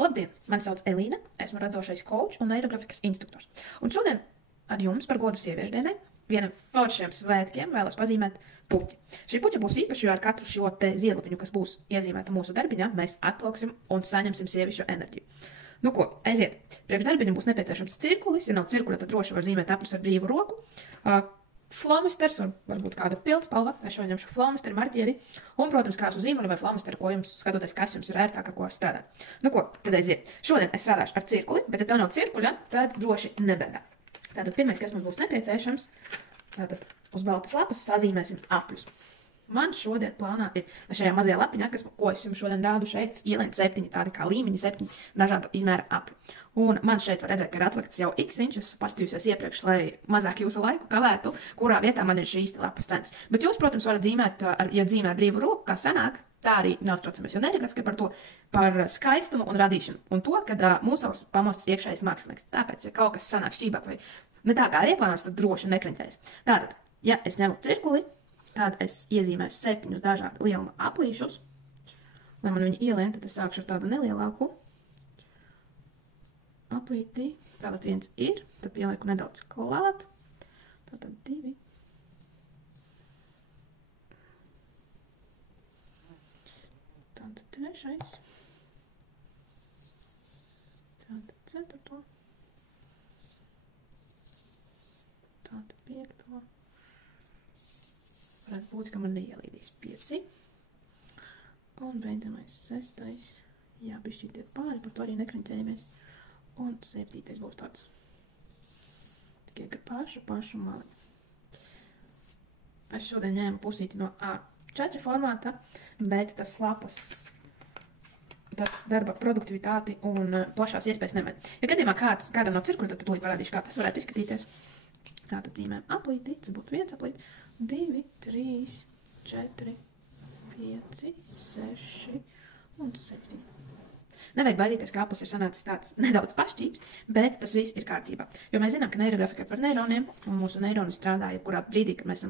Labdien! Mani sauc Elīna, esmu radošais coach un neirografikas instruktors. Un šodien ar jums par godu sieviešu dienai vienam foršiem svētkiem vēlos pazīmēt puķi. Šī puķa būs īpaša, jo ar katru šo te ziedlapiņu, kas būs iezīmēta mūsu darbiņā, mēs atvilksim un saņemsim sievišķu enerģiju. Nu ko, aiziet. Priekš darbiņam būs nepieciešams cirkulis, ja nav cirkuļa, tad droši var zīmēt aplus ar brīvu roku. Flomasters, varbūt kāda pildspalva, es šo ņemšu flomasteri, marķieri, un, protams, krāsu zīmuļu vai flomasteri, ko jums skatoties, kas jums ir ērtāk, ar ko strādāt. Nu ko, tad aiziet. Šodien es strādāšu ar cirkuli, bet ja tev nav cirkuļa, tad droši nebēdā. Tātad pirmais, kas mums būs nepieciešams, tātad uz baltas lapas sazīmēsim apļus. Man šodien plānā ir šajā mazajā lapiņā, ko es jums šodien rādu šeit, ielēnt 7 tādi kā līmeņi, 7 dažāda izmēra apļu. Un man šeit var redzēt, ka ir atlikts jau x inčus, paskatījusies iepriekš, lai mazāk jūsu laiku kavētu, kurā vietā man ir šīs lapas cenas. Bet jūs, protams, varat zīmēt, ja zīmē ar brīvu roku, kā sanāk, tā arī neuztraucamies, jo neirografika par to, par skaistumu un radīšanu. Un to, kad mūsos pamostas iekšējais mākslinieks. Tāpēc, ja kaut kas sanāk šķībāk vai ne tā kā ir ieplānots, tad droši nekriņķēs. Tātad, ja es ņemu cirkuli, tad es iezīmēju 7 dažādu lieluma aplīšus. Lai man viņi ielien, tad es sākšu ar tādu nelielāku aplīti. Tātad viens ir, tad pielieku nedaudz klāt. Tātad 2. Tātad 3. Tātad 4. Tātad 5. Varētu būt, ka man neielīdīs 5. Un beidzamais 6. Jā, bišķīt iet pāri, par to arī nekriņķējamies. Un 7. būs tāds. Tikai, ka pašu mali. Es šodien ņēmu pusīti no A4 formāta, bet tas lapas, tas darba produktivitāti un plašās iespējas nemet. Ja gadījumā kādam nav cirkuļa, tad tūlīt parādīšu, kā tas varētu izskatīties. Tātad zīmēm aplīti, tas būtu viens aplīti. 2, 3, 4, 5, 6 un 7. Nevajag baidīties, ka aplis ir sanācis tāds nedaudz pašķīps, bet tas viss ir kārtībā. Jo mēs zinām, ka neirografika ir par neironiem, un mūsu neironi strādā jebkurā brīdī, kad mēs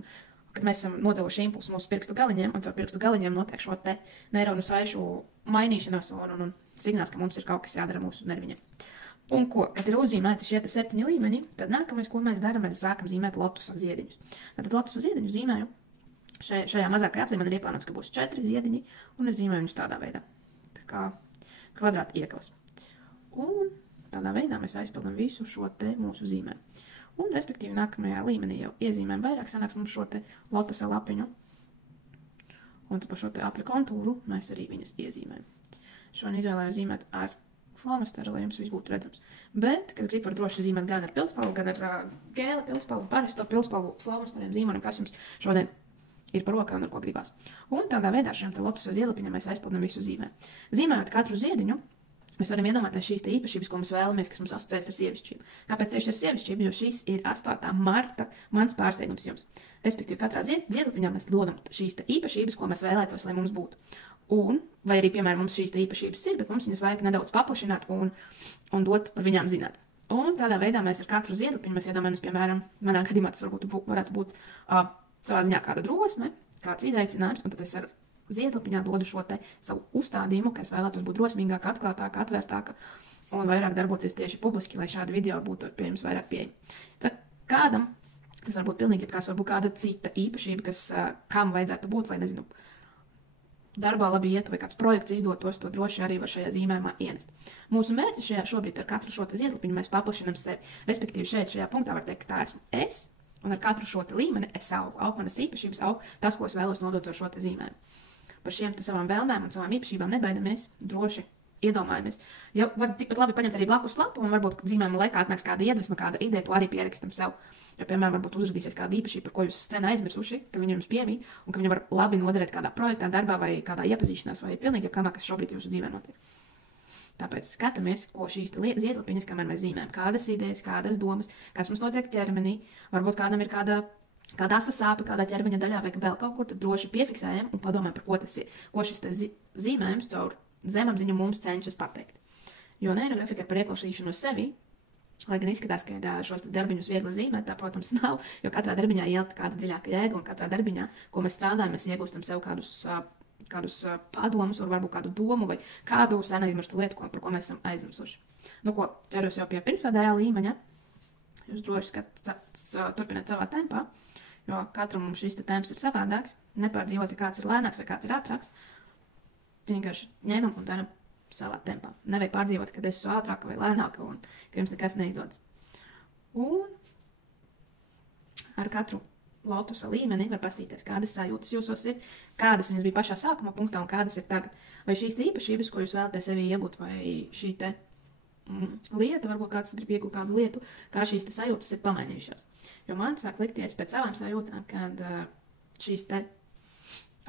esam nodevuši impulsu mūsu pirkstu galiņiem, un caur pirkstu galiņiem notiek šo te neironu saišu mainīšanās un signāls, ka mums ir kaut kas jādara mūsu nerviņiem. Un ko, kad ir uzzīmēti šie 7 līmeņi, tad nākamais, ko mēs darām, mēs sākam zīmēt lotusa ziediņus. Tad lotusa ziediņu zīmēju. Šajā mazākajā aplī man ir ieplānots, ka būs 4 ziediņi, un es zīmēju viņus tādā veidā. Tā kā kvadrāta iekavas. Un tādā veidā mēs aizpildam visu šo te mūsu zīmē. Un, respektīvi, nākamajā līmenī jau iezīmējam vairāk, sanāks mums šo te lotusa lapiņu. Un tad par šo te apļu kontūru mēs arī viņas iezīmējam. Šodien izvēlēju zīmēt ar flomasteru, lai jums viss būtu redzams. Bet, kas grib var droši zīmēt gan ar pildspalvu, gan ar gēla pildspalvu, parasto pildspalvu, flomasteriem, zīmonim, kas jums šodien ir par rokām, ar ko gribās. Un tādā veidā šiem te lotusa ziedlapiņam mēs aizpildam visu zīmē. Zīmējot katru ziediņu, mēs varam iedomāties šīs te īpašības, ko mēs vēlamies, kas mums asociēs ar sievišķību. Kāpēc tieši ar sievišķību? Jo šīs ir 8. marta mans pārsteigums jums. Respektīvi, katrā ziedlapiņā mēs dodam šīs te īpašības, ko mēs vēlētos, lai mums būtu. Un, vai arī, piemēram, mums šīs te īpašības ir, bet mums viņas vajag nedaudz paplašināt un dot par viņām zināt. Un tādā veidā mēs ar katru ziedlapiņu mēs iedomājamies, piemēram, manā gadījumā tas varētu būt savā ziņā kāda drosme, kāds izaicinājums, un tad es ar ziedlapiņā dodu šo te savu uzstādījumu, ka es vēlētos būt drosmīgāka, atklātāka, atvērtāka un vairāk darboties tieši publiski, lai šādi video būtu pie jums vairāk pieejami. Tad kādam tas var būt pilnīgi jebkās, varbūt kāda cita īpašība, kas kam vajadzētu būt, lai, nezinu, darbā labi ietu vai kāds projekts izdotos, to droši arī var šajā zīmējumā ienest. Mūsu mērķis šobrīd ar katru šo te ziedlapiņu mēs paplašinam sevi. Respektīvi šajā punktā var teikt, ka tā esmu es, un ar katru šo te līmeni es aug manas īpašības, aug tas, ko es vēlos nodot ar šo te zīmējumu. Par šiem te savām vēlmēm un savām īpašībām nebaidamies, droši iedomājamies. Ja var tikpat labi paņemt arī blakus lapu, un varbūt zīmējuma laikā atnāks kāda iedvesma, kāda ideja, to arī pierakstam sev. Jo, piemēram, varbūt uzradīsies kāda īpašība, par ko jūs scēnā aizmirsuši, ka viņa jums piemīt, un ka viņa var labi noderēt kādā projektā, darbā vai kādā iepazīšanās, vai pilnīgi jebkamā, kas šobrīd jūsu dzīvē notiek. Tāpēc skatāmies, ko šīs ziedlapiņas, kamēr mēs zīmējam, kādas idejas, kādas domas, kas mums notiek ķermenī, varbūt kādam ir kāda asa sāpe, kādā ķermeņa daļā vai vēl kaut kur, tad droši piefiksējam un padomājam, par ko tas ir, ko šis te zīmējums caur zemapziņu mums cenšas pateikt. Jo neirografika ir par ieklausīšanos sevi, lai gan izskatās, ka šos darbiņus viegli zīmēt, tā, protams, nav, jo katrā darbiņā ielikt kāda dziļāka jēga, un katrā darbiņā, ko mēs strādājam, mēs iegūstam sev kādus kādus padomus, varbūt kādu domu vai kādu sen aizmirstu lietu, par ko mēs esam aizmirsuši. Nu, ko ķeros jau pie pirmspēdējā līmeņa. Jūs droši turpināt savā tempā, jo katram mums šis temps ir savādāks. Nepārdzīvot, kāds ir lēnāks vai kāds ir ātrāks. Vienkārši ņemam un daram savā tempā. Nevajag pārdzīvot, ka es esmu ātrāka vai lēnāka un ka jums nekas neizdodas. Un ar katru lotusa līmeni var pastīties, kādas sajūtas jūsos ir, kādas viņas bija pašā sākuma punktā un kādas ir tagad. Vai šīs īpašības, ko jūs vēlaties sevī iegūt, vai šī te lieta, varbūt kāds grib iegūt kādu lietu, kā šīs te sajūtas ir pamainījušās. Jo man sāk likties pēc savām sajūtām, kad šīs te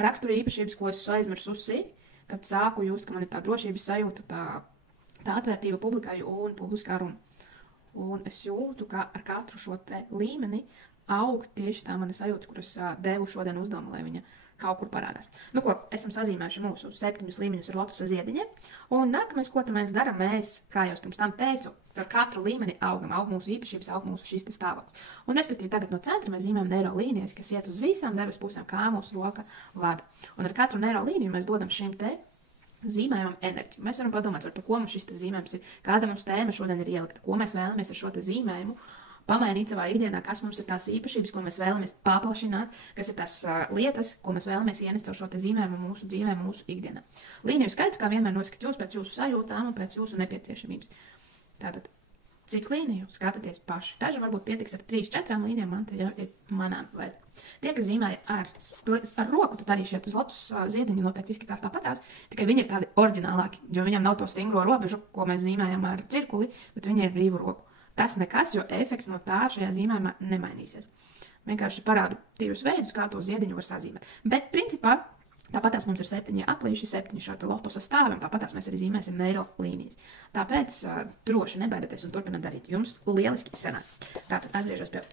rakstura īpašības, ko es aizmirsusi, kad sāku just, ka man ir tā drošības sajūta, tā atvērtība publikai un publiskā runa. Un es jūtu, ka ar katru šo te līmeni aug tieši tā mana sajūta, kuras devu šodien uzdevumu, lai viņa kaut kur parādās. Nu ko, esam sazīmējuši mūsu 7 līmeņus ar lotusa ziediņiem, un nākamais, ko mēs darām, mēs, kā jau pirms tam teicu, ar katru līmeni aug mūsu īpašības, aug mūsu šis stāvoklis. Un, respektīvi, tagad no centra mēs zīmējam neirolīnijas, kas iet uz visām debesu pusēm, kā mūsu roka vada. Un ar katru neirolīniju mēs dodam šim te zīmējumam enerģiju. Mēs varam padomāt, par ko mums šis zīmējums ir, kāda mums tēma šodien ir ielikta, ko mēs vēlamies ar šo zīmējumu pamainīt savā ikdienā, kas mums ir tās īpašības, ko mēs vēlamies paplašināt, kas ir tās lietas, ko mēs vēlamies ienest ar šo zīmējumu mūsu dzīvē, mūsu ikdienā. Līniju skaitu, kā vienmēr, noskat jūs pēc jūsu sajūtām un pēc jūsu nepieciešamības. Tātad, cik līniju skatāties paši? Daži varbūt pietiks ar 3-4 līnijām, man te jau ir manām vajag. Tie, kas zīmēja ar roku, tad arī šie uz lotusa ziediņi noteikti izskatās tāpatās, tikai viņi ir tādi oriģinālāki, jo viņam nav to stingro robežu, ko mēs zīmējam ar cirkuli, bet viņi ir brīvu roku. Tas nekas, jo efekts no tā šajā zīmējumā nemainīsies. Vienkārši parādu divus veidus, kā to ziediņu var sazīmēt. Bet, principā, tāpatās mums ir 7 aplīši, 7 šādi lotusa stāvi, un tāpatās mēs arī zīmēsim neiro līnijas. Tāpēc droši nebaidieties un turpināt darīt. Jums lieliski sanāk. Tātad atgriežos pie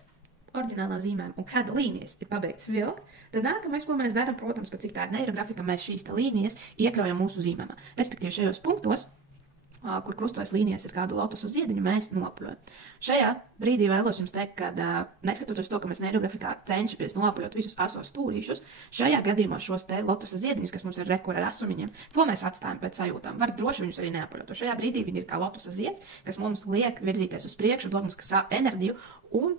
oriģinālā zīmējuma, un kad līnijas ir pabeigts vilkt, tad nākamais, ko mēs darām, protams, pēc cik tā ir neirografika, mēs šīs līnijas iekļaujam mūsu zīmējumā. Respektīvi šajos punktos, kur krustojas līnijas ir kādu lotusa ziediņu, mēs noapļojam. Šajā brīdī vēlos jums teikt, ka neskatoties to, ka mēs neirografikā cenšamies noapļot visus asos stūrīšus, šajā gadījumā šos te lotusa ziediņus, kas mums ir rekur ar asumiņiem, to mēs atstājam pēc sajūtām. Var droši viņus arī neapļot. Šajā brīdī viņi ir kā lotusa zieds, kas mums liek virzīties uz priekšu, dod mums enerģiju un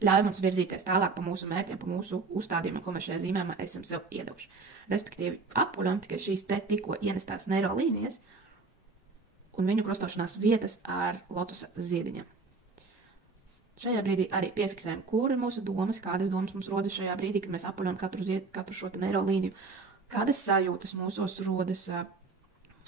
ļauj mums virzīties tālāk pa mūsu mērķiem, pa mūsu uzstādījumiem, ko mēs šajā zīmējumā esam sev iedevuši. Respektīvi, apuļam tikai šīs te tikko ienestās neirolīnijas un viņu krustošanās vietas ar lotusa ziediņiem. Šajā brīdī arī piefiksējam, kur ir mūsu domas, kādas domas mums rodas šajā brīdī, kad mēs apuļam katru šo te neirolīniju, kādas sajūtas mūsos rodas,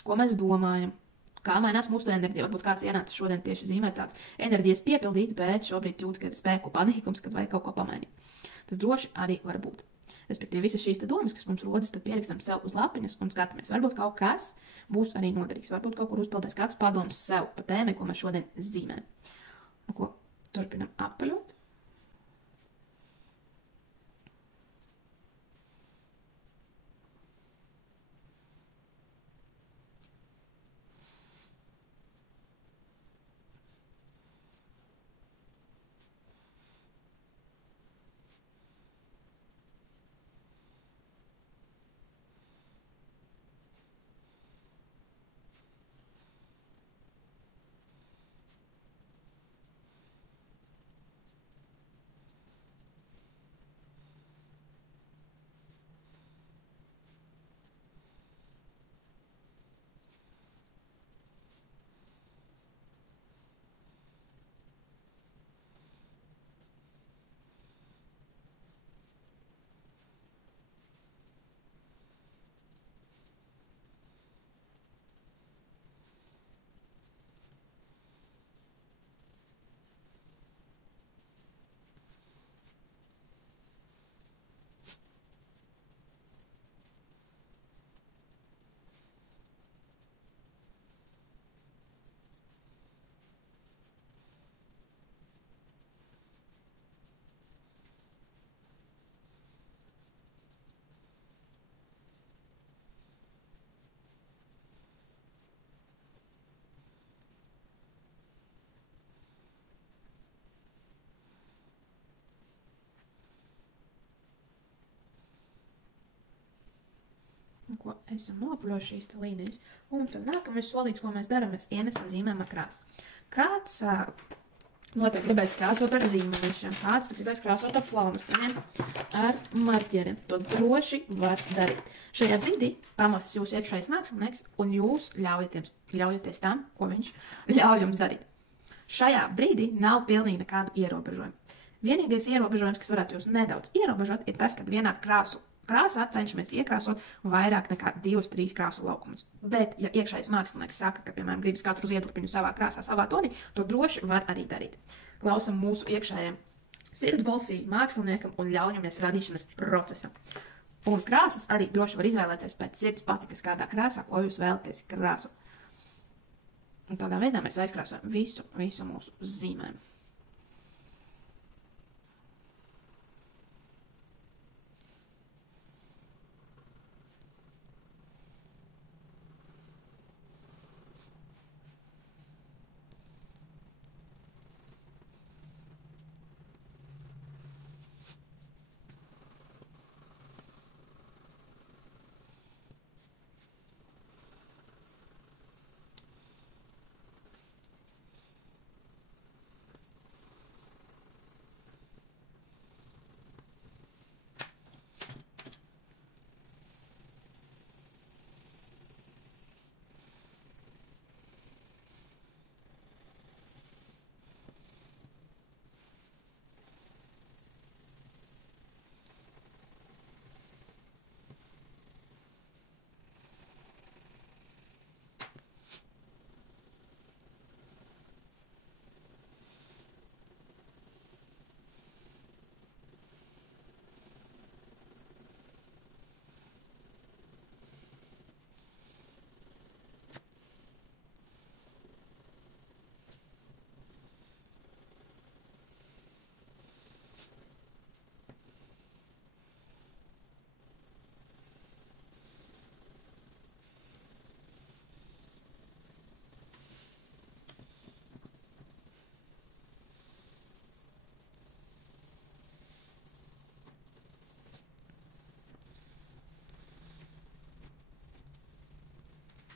ko mēs domājam, kā mainās mūsu enerģija. Varbūt kāds ienāca šodien tieši zīmēt tāds enerģijas piepildīts, bet šobrīd jūt, ka ir spēku panikums, kad vajag kaut ko pamainīt. Tas droši arī var būt. Respektīvi, visas šīs domas, kas mums rodas, tad pierakstam sev uz lapiņas un skatāmies. Varbūt kaut kas būs arī noderīgs. Varbūt kaut kur uzpildēs kāds padoms sev par tēmai, ko mēs šodien zīmējam. Nu, ko turpinam apaļot. tikko esam nopuļojuši šīs līnijas. Un tad nākamais solīts, ko mēs darām, mēs ienesam zīmēm ar krāsu. Kāds noteikti gribēs krāsot ar zīmēšanu, kāds gribēs krāsot ar flomastiem, ar marķieriem. To droši var darīt. Šajā brīdī pamostas jūsu iekšējais mākslinieks, un jūs ļaujaties tam, ko viņš ļauj jums darīt. Šajā brīdī nav pilnīgi nekādu ierobežojumu. Vienīgais ierobežojums, kas varētu jūs nedaudz ierobežot, ir tas, kad vienā krāsā cenšamies iekrāsot vairāk nekā 2-3 krāsu laukumus. Bet, ja iekšējais mākslinieks saka, ka, piemēram, gribas katru ziedlapiņu savā krāsā, savā tonī, to droši var arī darīt. Klausam mūsu iekšējiem sirdsbalsī māksliniekam un ļaujamies radīšanas procesam. Un krāsas arī droši var izvēlēties pēc sirds patikas, kādā krāsā, ko jūs vēlaties krāsot. Un tādā veidā mēs aizkrāsojam visu mūsu zīmēm.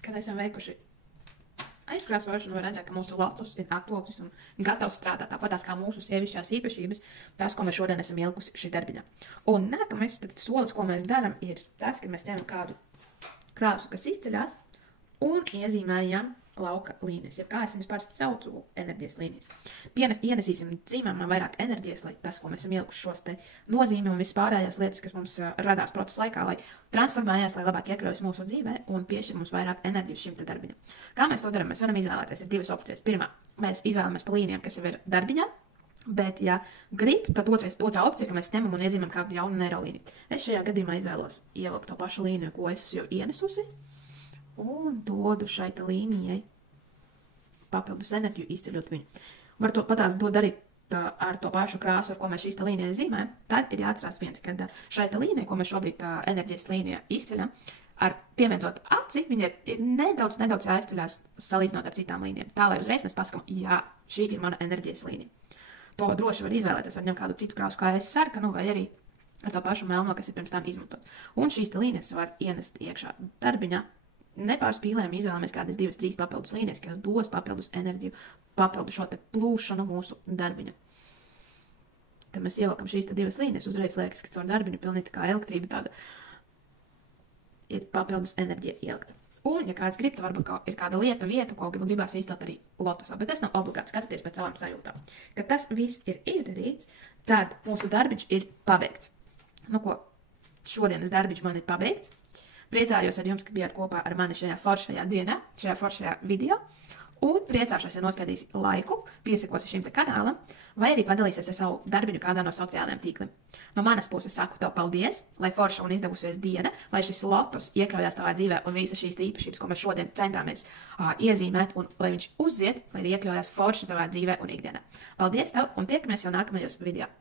Kad esam veikuši aizkrāsošanu, var redzēt, ka mūsu lotus ir atplūcis un gatavs strādāt tāpatās kā mūsu sievišķās īpašības, tās, ko mēs šodien esam ielikusi šī darbiņā. Un nākamais solis, ko mēs darām, ir tas, ka mēs ņemam kādu krāsu, kas izceļās, un iezīmējam lauka līnijas, ja kā es viņus parasti saucu, enerģijas līnijas. Ienesīsim zīmēm vairāk enerģijas, lai tas, ko mēs esam ielikuši šos te nozīmi un vispārējās lietas, kas mums radās procesa laikā, lai transformējās, lai labāk iekļaujas mūsu dzīvē un piešķir mums vairāk enerģijas šim te darbiņam. Kā mēs to darām? Mēs varam izvēlēties, ir divas opcijas. Pirmā, mēs izvēlamies pa līnijām, kas jau ir darbiņā, bet, ja grib, tad otrā opcija, ka mēs ņemam un iezīmam kādu jaunu neirolīniju. Es šajā gadījumā izvēlos ievilkt to pašu līniju, ko es jau ienesusi, un dodu šai līnijai papildus enerģiju, izceļot viņu. Var to patās darīt ar to pašu krāsu, ar ko mēs šīs līnijas zīmējam. Tad ir jāatcerās viens, ka šai līnijai, ko mēs šobrīd enerģijas līnijā izceļam, ar piemiedzot aci, viņa ir nedaudz jāizceļās salīdzinot ar citām līnijām. Tā, lai uzreiz mēs pasakam, jā, šī ir mana enerģijas līnija. To droši var izvēlēties, var ņemt kādu citu krāsu, kā es sarkanu, vai arī ar to pašu melno, kas ir pirms tam izmantots. Un šīs līnijas var ienest iekšā darbiņā. Nepārspīlējam, izvēlamies kādas 2-3 papildus līnijas, kas dos papildus enerģiju, papildus šo te plūšanu mūsu darbiņu. Kad mēs ievelkam šīs te divas līnijas, uzreiz liekas, ka caur darbiņu pilnīgi kā elektrība tāda ir papildus enerģija ielikta. Un, ja kāds grib, tad varbūt ir kāda vieta, ko gribās izcelt arī lotusā, bet tas nav obligāti skatīties pēc savām sajūtām. Kad tas viss ir izdarīts, tad mūsu darbiņš ir pabeigts. Nu ko, šodienas darbiņš man ir pabeigts. Priecājos ar jums, ka bijāt kopā ar mani šajā foršajā dienā, šajā foršajā video. Un priecāšos, ja nospiedīsi laiku, piesakosi šim te kanālam, vai arī padalīsies ar savu darbiņu kādā no sociālajiem tīkliem. No manas puses saku tev paldies, lai forša un izdevusies diena, lai šis lotus iekļaujās tavā dzīvē un visas šīs īpašības, ko mēs šodien centāmies iezīmēt, un lai viņš uzziet, lai iekļaujās forša tavā dzīvē un ikdienā. Paldies tev un tiekamies jau nākamajos video.